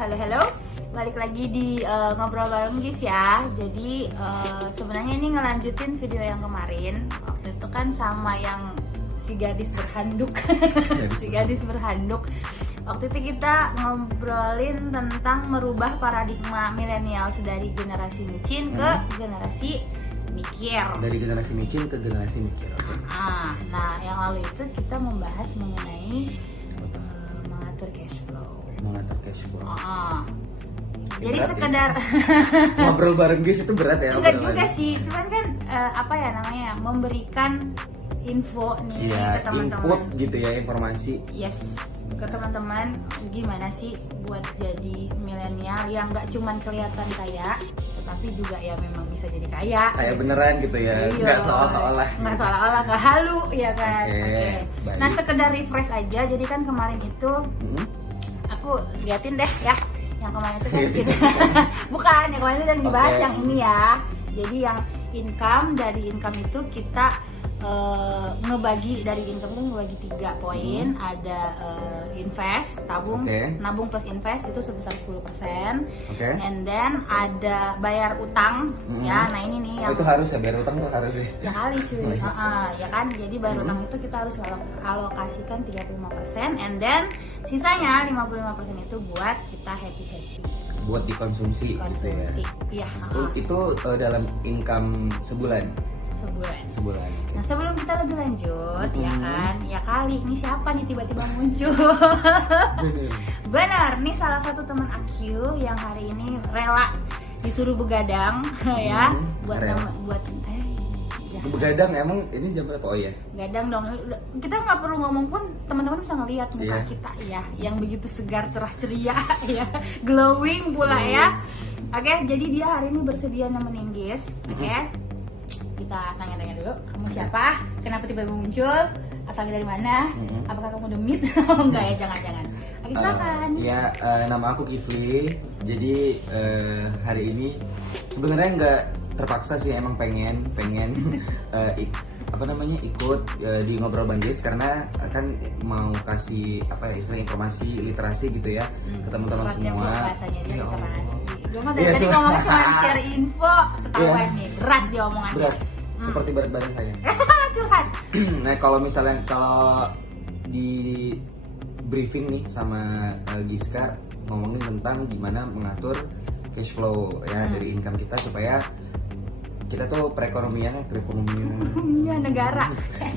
halo. Balik lagi di ngobrol bareng guys ya. Jadi sebenarnya ini ngelanjutin video yang kemarin. Waktu itu kan sama yang si gadis berhanduk. Si gadis berhanduk. Waktu itu kita ngobrolin tentang merubah paradigma milenials dari generasi micin ke generasi mikir. Dari generasi micin ke generasi mikir. Okay. Nah, yang lalu itu kita membahas mengenai mengatur cash flow. Jadi berat sekedar ya? Ngobrol bareng guys itu berat ya? Enggak juga sih, cuman kan apa ya namanya, memberikan info nih ke teman-teman. Input gitu ya, informasi. Yes, ke teman-teman gimana sih buat jadi milenial yang nggak cuman kelihatan kaya, tetapi juga ya memang bisa jadi kaya. Kayak beneran gitu ya, nggak seolah-olah. Nggak seolah-olah, nggak halu ya kan. Oke. Nah sekedar refresh aja, jadi kan kemarin itu aku liatin deh ya. Yang kemarin itu kan kita bukan, yang kemarin itu yang dibahas yang ini ya. Jadi yang dari income itu kita ngebagi, dari income itu ngebagi 3 poin. Ada invest, tabung, nabung plus invest itu sebesar 10%. And then ada bayar utang ya. Nah ini nih yang itu harus ya, bayar utang tuh harus ya. Ya kali cuy. Ya kan, jadi bayar utang itu kita harus alokasikan 35%, and then sisanya 55% itu buat kita happy, buat dikonsumsi. Gitu Iya. ya. Itu dalam income sebulan. Nah sebelum kita lebih lanjut ya kan, ya kali ini siapa nih tiba-tiba muncul. Benar, nih salah satu teman Akyu yang hari ini rela disuruh begadang ya buat begadang. Emang ini jam berapa? Oh iya, gadang dong. Kita nggak perlu ngomong pun teman-teman bisa ngelihat muka kita ya, yang begitu segar, cerah ceria ya, glowing pula ya. Oke, jadi dia hari ini bersedia nemenin guys. Oke. Kita tanya-tanya dulu, kamu siapa? Kenapa tiba-tiba muncul? Asalnya dari mana? Apakah kamu demit? Enggak ya, jangan-jangan. Oke, silakan. Nama aku Kifli. Jadi hari ini sebenarnya nggak terpaksa sih, emang pengen ikut di ngobrol Bandes, karena kan mau kasih istilah informasi literasi gitu ya ke teman-teman semua. Bahasanya dia literasi. Gue mah tadi ngomongnya cuma share info, ketahuan nih berat dia omongannya. Berat. Seperti berat badan saya. Curhat. Nah kalau di briefing nih sama Giska ngomongin tentang gimana mengatur cash flow ya dari income kita, supaya kita tuh perekonomian negara kan.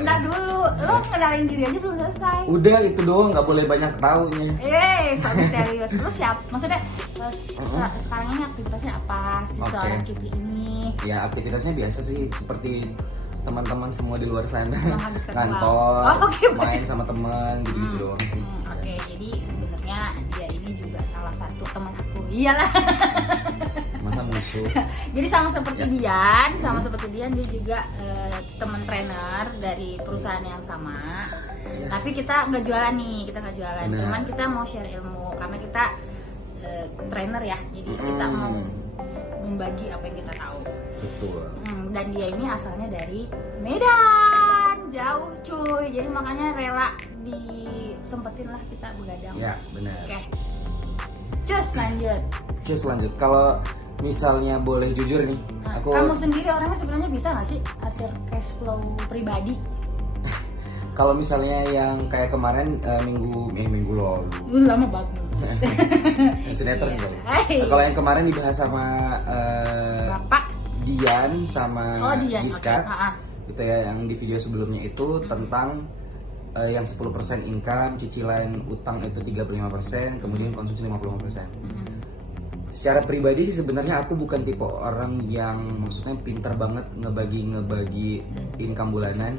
Ntar dulu, lo ngenalin diri aja belum selesai. Udah itu doang, nggak boleh banyak taunya. So misterius. Lo siapa? Maksudnya sekarang ini aktivitasnya apa sih seorang Kifli ini? Ya aktivitasnya biasa sih, seperti teman-teman semua di luar sana, kantor, main sama teman gitu doang. Jadi sebenarnya dia ini juga salah satu teman aku. Iyalah. Masa musuh. Jadi sama seperti Dian, dia juga teman trainer dari perusahaan yang sama. Tapi kita nggak jualan nih, cuman kita mau share ilmu, karena kita trainer ya. Jadi kita mau membagi apa yang kita tahu. Betul. Dan dia ini asalnya dari Medan, jauh cuy. Jadi makanya rela disempetin lah kita begadang. Ya benar. Oke. Cus lanjut. Kalau misalnya boleh jujur nih, kamu sendiri orangnya sebenarnya bisa nggak sih atur cash flow pribadi? Kalau misalnya yang kayak kemarin minggu lalu. Lama banget. Sinetron kali. Kalau yang kemarin dibahas sama Bapak Dian sama Giska, okay. Gitu ya, yang di video sebelumnya itu tentang yang 10% income, cicilan utang itu 35%, kemudian konsumsi 55%. Secara pribadi sih sebenarnya aku bukan tipe orang yang maksudnya pintar banget ngebagi income bulanan.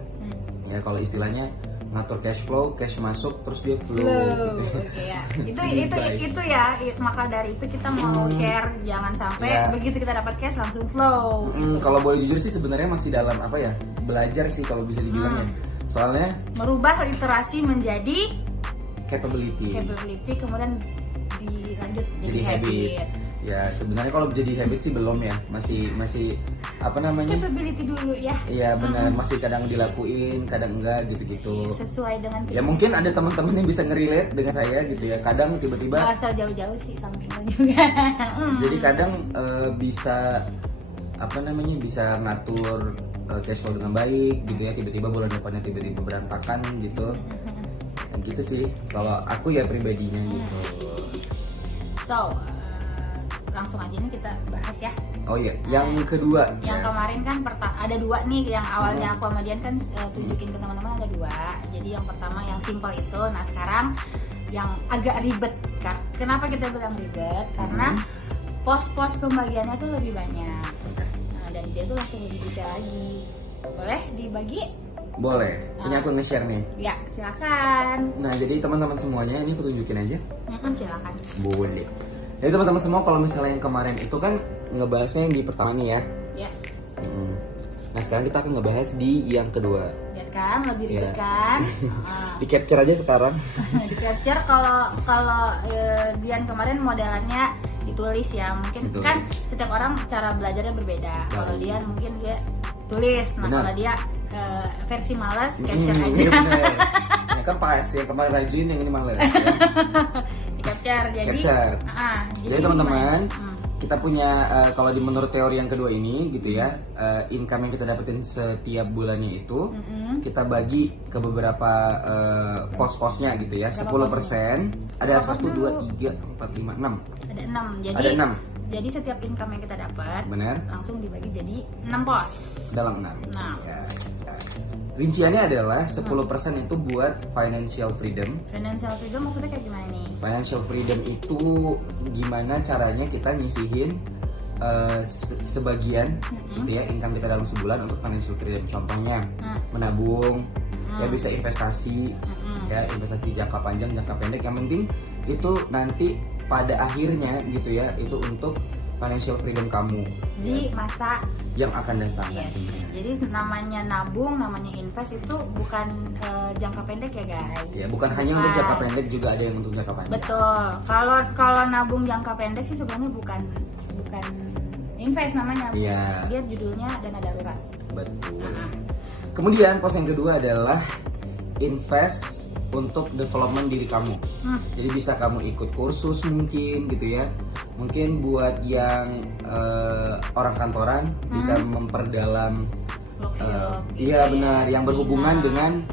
Ya kalau istilahnya ngatur cash flow, cash masuk terus dia flow. Ya. Itu ya, maka dari itu kita mau share, jangan sampai begitu kita dapat cash langsung flow. Kalau boleh jujur sih sebenarnya masih dalam belajar sih kalau bisa dibilangnya. Soalnya merubah literasi menjadi capability, kemudian dilanjut jadi habit. Ya sebenarnya kalau jadi habit sih belum ya, masih apa namanya, capability dulu ya. Iya benar, masih kadang dilakuin, kadang enggak gitu-gitu. Sesuai dengan Ya mungkin ada teman-teman yang bisa nge-relate dengan saya gitu ya. Kadang tiba-tiba nggak usah jauh-jauh sih, samping lo juga. jadi kadang bisa apa namanya, bisa ngatur cash flow dengan baik gitu ya. Tiba-tiba bulan depannya tiba-tiba berantakan gitu. Dan gitu sih kalau aku ya pribadinya gitu. So, langsung aja nih kita bahas ya. Oh iya, yang kedua. Yang ya. kemarin kan ada dua nih, yang awalnya aku sama Dian kan tunjukin ke teman-teman ada dua. Jadi yang pertama yang simple itu. Nah sekarang yang agak ribet kan. Kenapa kita bilang ribet? Karena pos-pos pembagiannya tuh lebih banyak. Nah, dan dia tuh langsung lebih detail lagi. Boleh dibagi? Boleh. Ini aku nge-share nih. Ya silakan. Nah jadi teman-teman semuanya ini aku tunjukin aja. Silakan. Boleh. Jadi teman-teman semua, kalau misalnya yang kemarin itu kan ngebahasnya yang di pertama nih ya. Yes. Nah sekarang kita akan ngebahas di yang kedua. Lihat kan, lebih ribet kan? Di capture aja sekarang. Di capture kalau Dian kemarin modelannya ditulis ya. Mungkin Betul. kan setiap orang cara belajarnya berbeda. Kalau Dian mungkin dia tulis. Nah Benar. kalau dia versi malas capture aja. Iya bener. Ya kan pas yang kemarin rajin, yang ini males ya. Di capture. Jadi Capture. Jadi teman-teman, gimana? kita punya kalau di menurut teori yang kedua ini gitu ya, income yang kita dapetin setiap bulannya itu kita bagi ke beberapa pos-posnya gitu ya. Berapa 10%. Ada 1, 2, 3, 4, 5, 6. Ada 6. Jadi Ada 6. Jadi setiap income yang kita dapat Benar. langsung dibagi jadi 6 pos. Dalam 6. Nah. Ya. Rinciannya adalah 10% itu buat financial freedom. Financial freedom maksudnya kayak gimana nih? Financial freedom itu gimana caranya kita nyisihin sebagian gitu ya income kita dalam sebulan untuk financial freedom. Contohnya menabung, ya bisa investasi, ya investasi jangka panjang, jangka pendek. Yang penting itu nanti pada akhirnya gitu ya, itu untuk financial freedom kamu Di masa yang akan datang. yes. nantinya. Jadi namanya nabung, namanya invest itu bukan jangka pendek ya guys. Ya, bukan hanya untuk jangka pendek, juga ada yang untuk jangka panjang. Betul. Kalau nabung jangka pendek sih sebenarnya bukan invest namanya. Iya. Dia judulnya dana darurat. Betul. Kemudian pos yang kedua adalah invest untuk development diri kamu. Jadi bisa kamu ikut kursus mungkin gitu ya. Mungkin buat yang orang kantoran bisa memperdalam iya benar, yang berhubungan dengan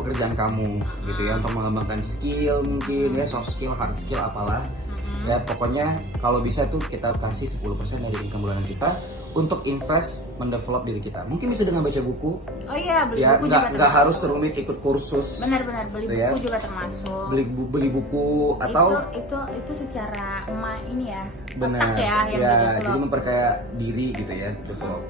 pekerjaan kamu gitu ya, untuk mengembangkan skill mungkin ya, soft skill, hard skill apalah. Ya pokoknya kalau bisa tuh kita kasih 10% dari income bulanan kita untuk invest mendevelop diri kita. Mungkin bisa dengan baca buku. Oh iya, beli Ya buku juga nggak harus serumit ikut kursus. Benar-benar beli gitu buku ya. juga termasuk. Beli buku atau itu secara ini ya. benar otak ya yang ya, di-develop. jadi memperkaya diri gitu ya, develop.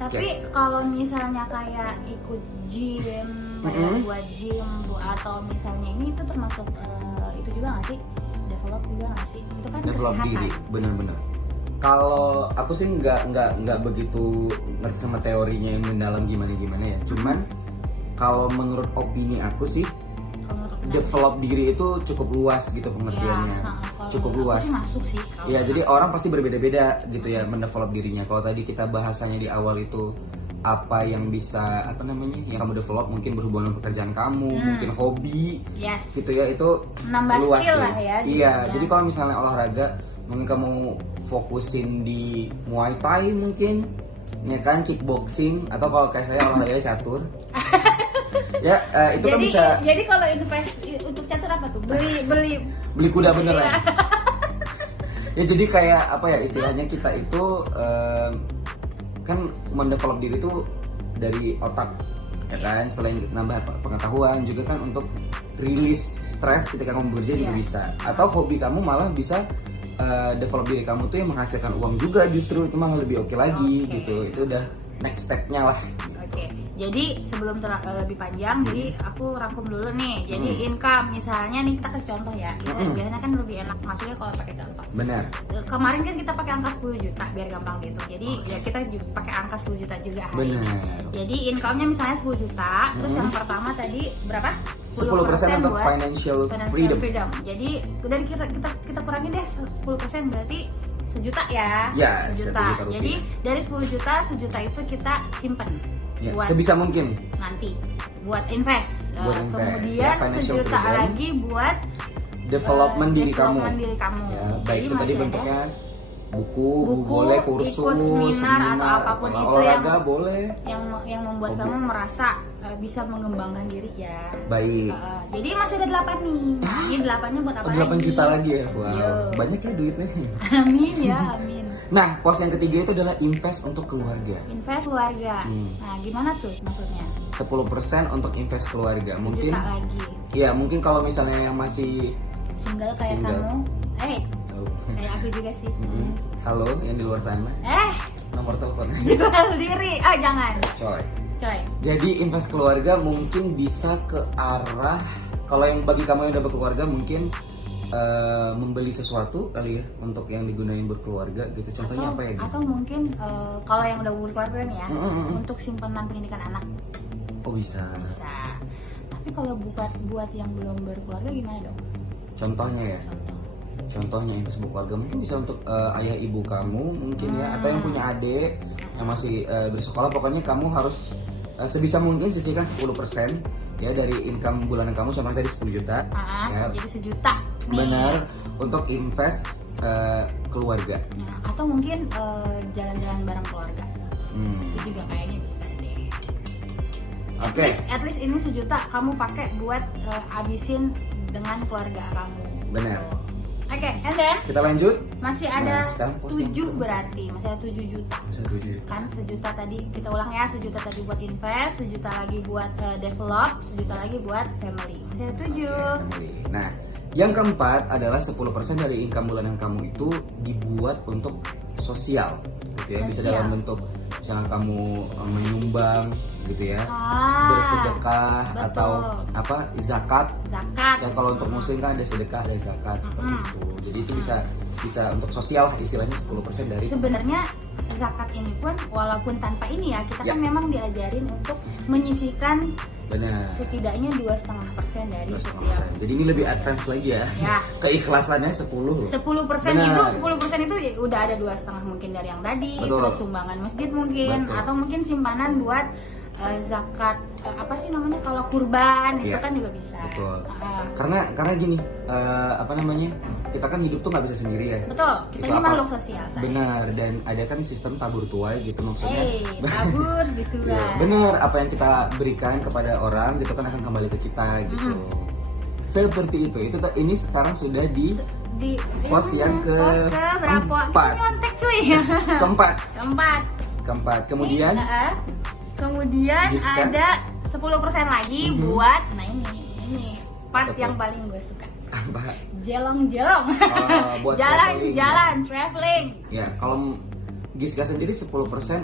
Tapi kalau misalnya kayak ikut gym, kayak buat gym atau misalnya ini itu termasuk itu juga nggak sih? Develop juga nggak sih? Itu kan Develop kesehatan. diri, benar-benar. Kalau aku sih nggak begitu ngerti sama teorinya yang mendalam gimana ya. Cuman kalau menurut opini aku sih, develop diri itu cukup luas gitu pengertiannya. Cukup luas. Masuk sih. Iya, jadi orang pasti berbeda-beda gitu ya mendevelop dirinya. Kalau tadi kita bahasanya di awal itu apa yang bisa yang kamu develop, mungkin berhubungan dengan pekerjaan kamu, mungkin hobi, gitu ya, itu nambah luas skill sih. lah ya. Iya, jadi kalau misalnya olahraga, mungkin kamu fokusin di Muay Thai mungkin, ya kan, kickboxing, atau kalau kayak saya olahraganya catur. Ya itu jadi, kan bisa. Jadi kalau invest untuk catur apa tuh? Beli Kuda beneran. Ya jadi kayak apa ya istilahnya, kita itu kan mendevelop diri itu dari otak ya kan, selain nambah pengetahuan juga kan untuk rilis stres ketika kamu bekerja juga bisa. Atau hobi kamu malah bisa develop diri kamu tuh yang menghasilkan uang juga, justru itu malah lebih oke lagi gitu. Itu udah next step-nya lah. Oke. Jadi sebelum lebih panjang, jadi aku rangkum dulu nih. Jadi income misalnya nih, kita kasih contoh ya. Biasanya kan lebih enak masuknya kalau pakai contoh. Benar. Kemarin kan kita pakai angka 10 juta biar gampang gitu. Jadi ya kita pakai angka 10 juta juga hari ini. Benar. Jadi income-nya misalnya 10 juta, terus yang pertama tadi berapa? 10% untuk financial freedom. Jadi dari kita kurangin deh 10%, berarti sejuta ya. Ya, 1 juta. 1 juta rupiah. Jadi dari 10 juta, 1 juta itu kita simpen Ya, buat sebisa mungkin. nanti buat invest. Buat invest, Kemudian ya, financial 1 juta freedom. lagi buat Development diri kamu. development diri kamu. Ya, baik Jadi itu tadi masih ada bentuknya buku buku, boleh, kursus, ikut seminar atau apapun itu olahraga boleh. yang membuat Hobi. kamu merasa bisa mengembangkan diri ya. Baik. Jadi masih ada 8 nih. Nah, ini 8-nya buat apa 8 lagi? juta lagi ya. Wow. Yo. Banyak ya duitnya. Amin ya, amin. Nah, pos yang ketiga itu adalah invest untuk keluarga. Invest keluarga. Hmm. Nah, gimana tuh maksudnya? 10% untuk invest keluarga. 1 Mungkin juta lagi. ya, mungkin kalau misalnya yang masih Single kayak Single. kamu. oh, Kayak aku juga sih. halo yang di luar sana, nomor telepon aja. Jual diri. Ah, jangan. Coy. Jadi invest keluarga mungkin bisa ke arah, kalau yang bagi kamu yang udah berkeluarga mungkin membeli sesuatu kali ya untuk yang digunain berkeluarga gitu. Contohnya apa ya? Guys? Atau mungkin kalau yang udah berkeluarga nih ya, untuk simpanan pendidikan anak. Oh bisa. Bisa. Tapi kalau buat yang belum berkeluarga gimana dong? Contohnya ya. Contohnya invest berkeluarga mungkin bisa untuk ayah ibu kamu mungkin ya, atau yang punya adik yang masih bersekolah. Pokoknya kamu harus sebisa mungkin sisihkan 10% ya dari income bulanan kamu, contohnya dari 10 juta ya. Jadi 1 juta nih. Benar, untuk invest keluarga. Nah, atau mungkin jalan-jalan bareng keluarga. Itu juga kayaknya bisa deh. Oke. At least ini 1 juta kamu pakai buat habisin dengan keluarga kamu. Benar. Oke, and then Kita lanjut. masih ada sekarang pos yang 7 berarti, masih ada 7 juta. Bisa 7 juta. Kan 1 juta tadi, kita ulang ya, 1 juta tadi buat invest, 1 juta lagi buat develop, 1 juta lagi buat family. Masih ada 7. Nah, yang keempat adalah 10% dari income bulanan kamu itu dibuat untuk sosial, gitu ya. Bisa dalam bentuk misalnya kamu menyumbang, gitu ya, bersedekah, betul. atau apa, zakat. Zakat. Ya kalau untuk muslim kan ada sedekah, ada zakat seperti itu. Jadi itu bisa untuk sosial, istilahnya 10% dari. Sebenarnya zakat ini pun walaupun tanpa ini ya, kita kan memang diajarin untuk menyisihkan Benar. setidaknya 2,5% dari 2,5%. setiap. Jadi ini lebih advance lagi ya. Ya. Keikhlasannya 10 loh. 10% Benar. itu 10% itu ya udah ada 2,5 mungkin dari yang tadi, Betul. terus sumbangan masjid mungkin, Betul. atau mungkin simpanan buat zakat apa sih namanya kalau kurban itu Iya. kan juga bisa. Betul. Karena gini, apa namanya, kita kan hidup tuh nggak bisa sendiri ya. Betul, kita Itu ini apa? makhluk sosial. Say. Benar, dan ada kan sistem tabur tuai gitu maksudnya. Tabur gitu Ya, kan. benar, apa yang kita berikan kepada orang gitu kan akan kembali ke kita gitu. Seperti itu. Ini sekarang sudah di pos yang ke berapa? empat. Kita nyontek cuy. keempat. Kemudian Kemudian Diskan. ada 10% lagi buat ini part Betul. yang paling gue suka. apa? Jelong-jelong. Buat Jalan-jalan, traveling. Ya, kalau Giska sendiri 10%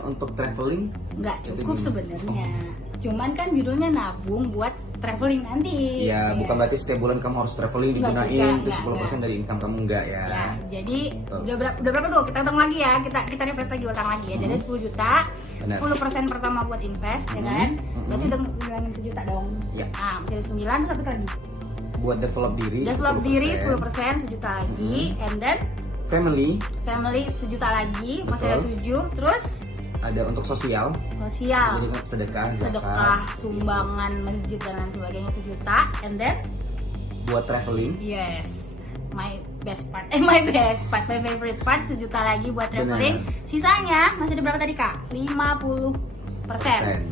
untuk traveling Nggak itu cukup gimana? sebenarnya. Cuman kan judulnya nabung buat traveling nanti. Ya, bukan berarti setiap bulan kamu harus traveling Enggak digunain juga, itu 10% dari income kamu enggak ya. Ya, jadi Betul. udah berapa tuh? Kita hitung lagi ya. Kita refresh lagi, utang lagi ya. Jadi 10 juta. Benar. 10% pertama buat invest ya kan. Berarti udah ngilangin 1 juta dong. Ya. Nah, jadi 9 sampai lagi. Buat develop diri Develop diri 10%. 10%, 1 juta lagi, and then Family family 1 juta lagi, masih ada Betul. 7. Terus ada untuk sosial. sosial, Jadi sedekah, zakat. sedekah, sumbangan masjid dan lain sebagainya 1 juta, and then Buat traveling. yes, my favorite part 1 juta lagi buat traveling. Benar. Sisanya masih ada berapa tadi kak? 50%.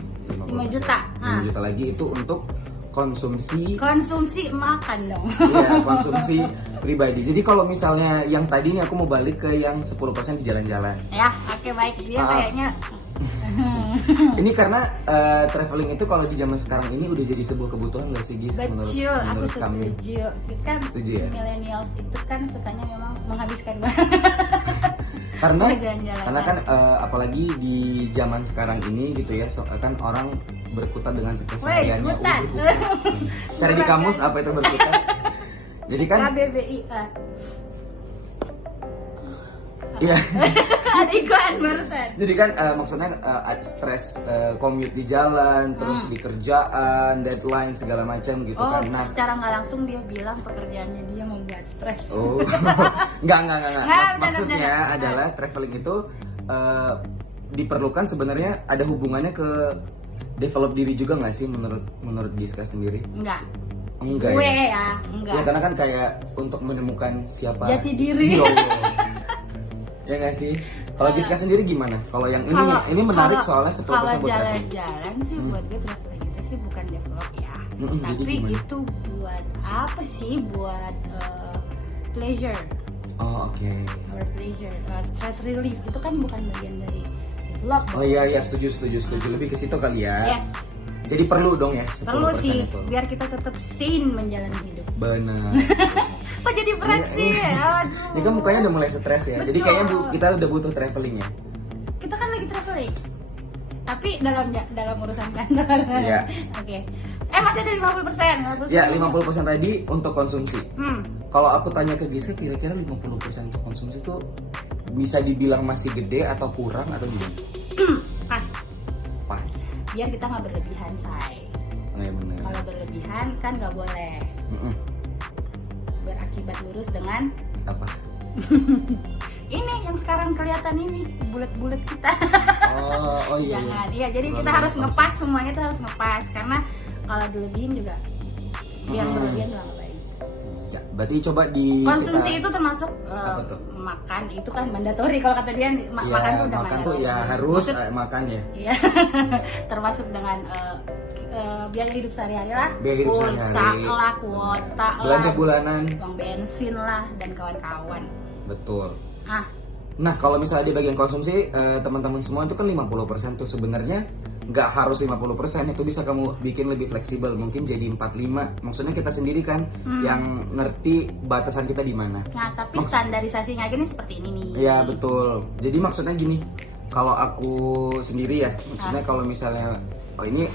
5 juta. 5 juta lagi itu untuk konsumsi. Konsumsi makan dong. Iya, konsumsi pribadi. Jadi kalau misalnya yang tadi nih aku mau balik ke yang 10% di jalan-jalan. Ya, oke baik. Dia kayaknya Ini karena traveling itu kalau di zaman sekarang ini udah jadi sebuah kebutuhan nggak sih Gis? betul, aku menurut kamu? setuju. Kan Setuju ya? millennials itu kan sukanya memang menghabiskan banget. Karena Jalan-jalan. karena kan apalagi di zaman sekarang ini gitu ya, kan orang berkutat dengan kesehariannya. Berkutat. Cari di kamus apa itu berkutat. Jadi kan KBBI. Iya. Ada iklan barusan. Jadi kan maksudnya stres commute di jalan, terus di kerjaan, deadline segala macam gitu Oh, kan. Nah, secara nggak langsung dia bilang pekerjaannya dia membuat stres. oh, enggak. Maksudnya bercanda. adalah traveling itu diperlukan sebenarnya ada hubungannya ke develop diri juga nggak sih menurut Giska sendiri? Enggak. Enggak Gue ya? ya, enggak. Ya karena kan kayak untuk menemukan siapa Jati diri. Ya Allah. Ya nggak sih? Kalau Giska sendiri gimana? Kalau yang ini menarik soalnya 10% kalau buat traveling. jalan-jalan sih buat gue traveling itu sih bukan develop ya. Jadi Tapi gimana? itu buat apa sih? Buat pleasure, Oh oke. our pleasure, stress relief itu kan bukan bagian dari develop. Oh iya setuju. Lebih ke situ kali ya. Yes, Jadi perlu dong ya 10% perlu sih itu. biar kita tetap sane menjalani hidup. Benar. Kok jadi berat Iya, sih? iya. Aduh. Ini kan mukanya udah mulai stres ya. Jadi Betul. kayaknya kita udah butuh traveling ya. Kita kan lagi traveling. Tapi dalam urusan kantor. Iya. Oke. Masih ada 50%. Ya 50% tadi untuk konsumsi. Hmm. Kalau aku tanya ke Giska kira-kira 50% untuk konsumsi itu bisa dibilang masih gede atau kurang atau gimana? Pas. Pas. Biar kita nggak berlebihan, say. Oh iya benar. Kalau berlebihan kan nggak boleh. Mm-mm. Berakibat lurus dengan Apa? ini yang sekarang kelihatan ini bulat-bulat kita. Oh iya. Jangan. Iya, jadi kita Terlalu harus konsumsi. ngepas, semuanya itu harus ngepas karena kalau berlebihan juga yang berlebihan juga nggak baik. Ya, berarti coba di Konsumsi kita- itu termasuk Apa tuh? makan itu kan mandatori kalau kata dia Ya, makan tuh udah makan tuh mandatori. ya harus Maksud- makan ya. Iya. Termasuk dengan biaya hidup sehari-hari lah, Biaya hidup pulsa sehari-hari. lah, kuota Belanja lah, bulanan. uang bensin lah dan kawan-kawan. Betul. Ah, Nah, kalau misalnya di bagian konsumsi, teman-teman semua itu kan 50% tuh sebenarnya nggak harus 50%, itu bisa kamu bikin lebih fleksibel, mungkin jadi 45. Maksudnya kita sendiri kan yang ngerti batasan kita di mana. nah tapi standarisasinya gini seperti ini nih. Iya, betul. Jadi maksudnya gini, kalau aku sendiri ya, maksudnya kalau misalnya ini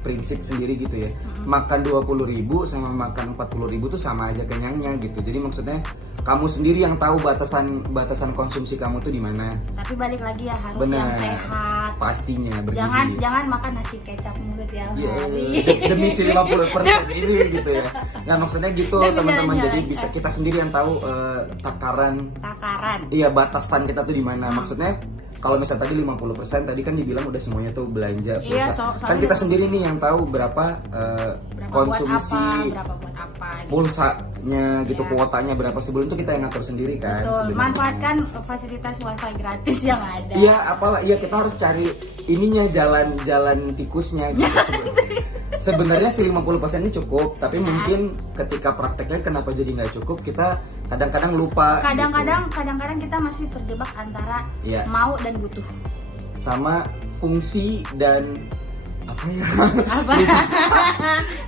prinsip sendiri gitu ya. Makan 20.000 sama makan 40.000 tuh sama aja kenyangnya gitu. Jadi maksudnya kamu sendiri yang tahu batasan konsumsi kamu tuh di mana. Tapi balik lagi ya harus Benar. yang sehat. Pastinya bergizi. Jangan makan nasi kecap mulu tiap Ya, hari. demi si 50% ini gitu ya. Nah maksudnya gitu Demi teman-teman, jalan-jalan. jadi bisa kita sendiri yang tahu takaran, Takaran. iya batasan kita tuh di mana. Maksudnya kalau misalnya tadi 50% tadi kan dibilang udah semuanya tuh belanja Iya, pulsa. soalnya Kan kita sendiri nih yang tahu berapa Berapa konsumsi buat apa, berapa buat apa gitu. pulsanya gitu, Iya. kuotanya berapa sebulan tuh kita yang ngatur sendiri kan. Betul, sebenarnya. manfaatkan fasilitas wifi gratis yang ada. Iya, apalah, iya kita harus cari ininya jalan tikusnya gitu. Sebenarnya si 50% ini cukup, tapi mungkin ketika prakteknya kenapa jadi nggak cukup, kita kadang-kadang lupa. Kadang-kadang kita masih terjebak antara Iya. mau dan butuh. Sama fungsi dan apa ya? Apa?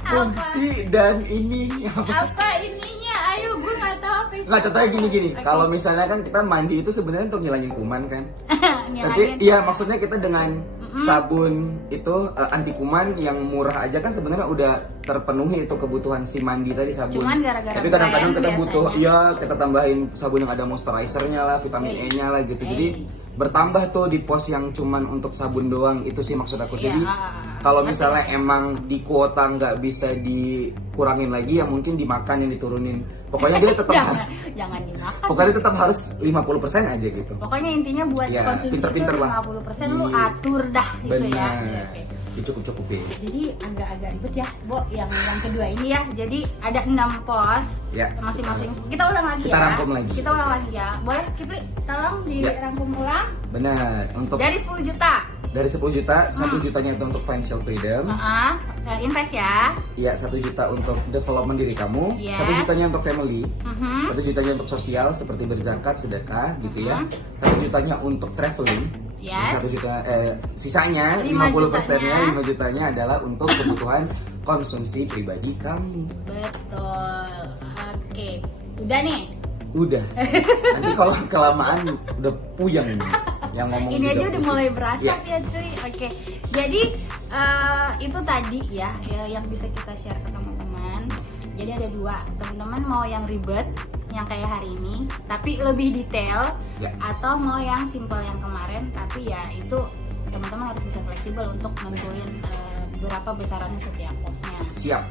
Fungsi dan ini apa? Apa ininya? Ayo, gue nggak tahu apa sih. Nggak, contohnya gini. Oke. Kalau misalnya kan kita mandi itu sebenarnya untuk ngilangin kuman kan. Tapi Ngilangin. iya maksudnya kita dengan sabun itu anti kuman yang murah aja kan sebenarnya udah terpenuhi itu kebutuhan si mandi tadi sabun. Cuman gara-gara Tapi kadang-kadang brand kita butuh biasanya. iya kita tambahin sabun yang ada moisturizernya lah, vitamin E-nya lah gitu. Jadi bertambah tuh di pos yang cuman untuk sabun doang, itu sih maksud aku. Iya, Jadi kalau misalnya emang di kuota nggak bisa dikurangin lagi ya mungkin dimakan yang diturunin. Pokoknya dia tetap jangan dimakan. pokoknya tetap harus 50% aja gitu. Pokoknya intinya buat Ya, konsumsi pinter-pinter itu lah. 50% lu Iya. atur dah gitu ya. Benar. Oke. Dicukup-cukupin. Jadi agak-agak ribet ya, Bo, yang kedua ini ya. Jadi ada 6 pos Ya. masing-masing. Kita ulang lagi Kita ya. rangkum lagi. Kita ulang lagi ya. Boleh Kipli tolong Ya. dirangkum ulang. Benar. Untuk Dari 10 juta. dari 10 juta, 1 jutanya itu untuk financial freedom. Invest ya. Ya, 1 juta untuk development diri kamu, Yes. 1 jutanya untuk family, Mhm. 1 jutanya untuk sosial seperti berzakat, sedekah gitu ya. Mhm. 1 jutanya untuk traveling. Yes. 1 juta sisanya 5 50%-nya, jutanya. 5 jutanya adalah untuk kebutuhan konsumsi pribadi kamu. Betul. Oke. Udah nih. Udah. Nanti kalau kelamaan udah puyeng nih. Yang ngomong Ini juga aja udah pusing. mulai berasa Ya. ya cuy. Oke. Jadi itu tadi ya yang bisa kita share ke teman-teman. Jadi ada dua. Teman-teman mau yang ribet, yang kayak hari ini tapi lebih detail, Ya. atau mau yang simple yang kemarin tapi ya itu teman-teman harus bisa fleksibel untuk nentuin berapa besarannya setiap postnya. Siap.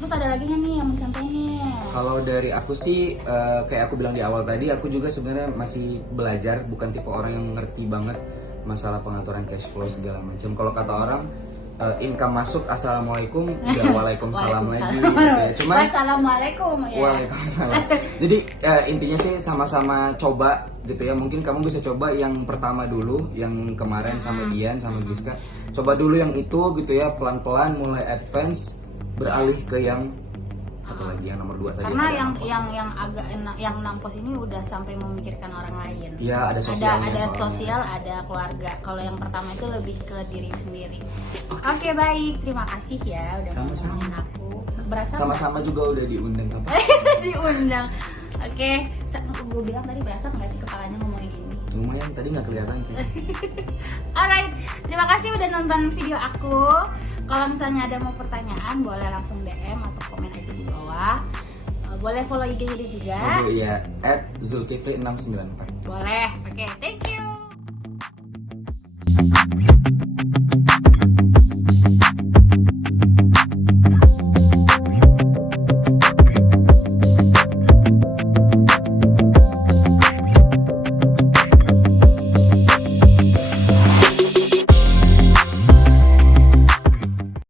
Terus ada lagi nih yang mau sampaikan nih? Kalau dari aku sih kayak aku bilang di awal tadi, aku juga sebenarnya masih belajar, bukan tipe orang yang ngerti banget masalah pengaturan cash flow segala macam. Kalau kata orang income masuk assalamualaikum, udah waalaikumsalam lagi gitu ya. Cuman Wassalamualaikum ya. waalaikumsalam. Jadi intinya sih sama-sama coba gitu ya. Mungkin kamu bisa coba yang pertama dulu, yang kemarin sama Dian sama Giska. Coba dulu yang itu gitu ya, pelan-pelan mulai advance beralih ke yang satu lagi, yang nomor 2 tadi. Karena ada yang enam pos. yang agak enak, yang 6 pos ini udah sampai memikirkan orang lain. Iya, ada sosialnya. Ada soalnya. sosial, ada keluarga. Kalau yang pertama itu lebih ke diri sendiri. Oke, baik. Terima kasih ya udah Sama-sama. ngomongin aku. Berasa Sama-sama juga udah diundang apa? nggak? Diundang. Oke, gue bilang tadi berasa nggak sih kepalanya ngomongin ini? Lumayan, tadi nggak kelihatan sih. Alright, terima kasih udah nonton video aku. Kalau misalnya ada mau pertanyaan, boleh langsung DM atau komen aja di bawah. Boleh follow IG ini juga. Oh iya, @zulkifli694. Boleh. Oke, thank you.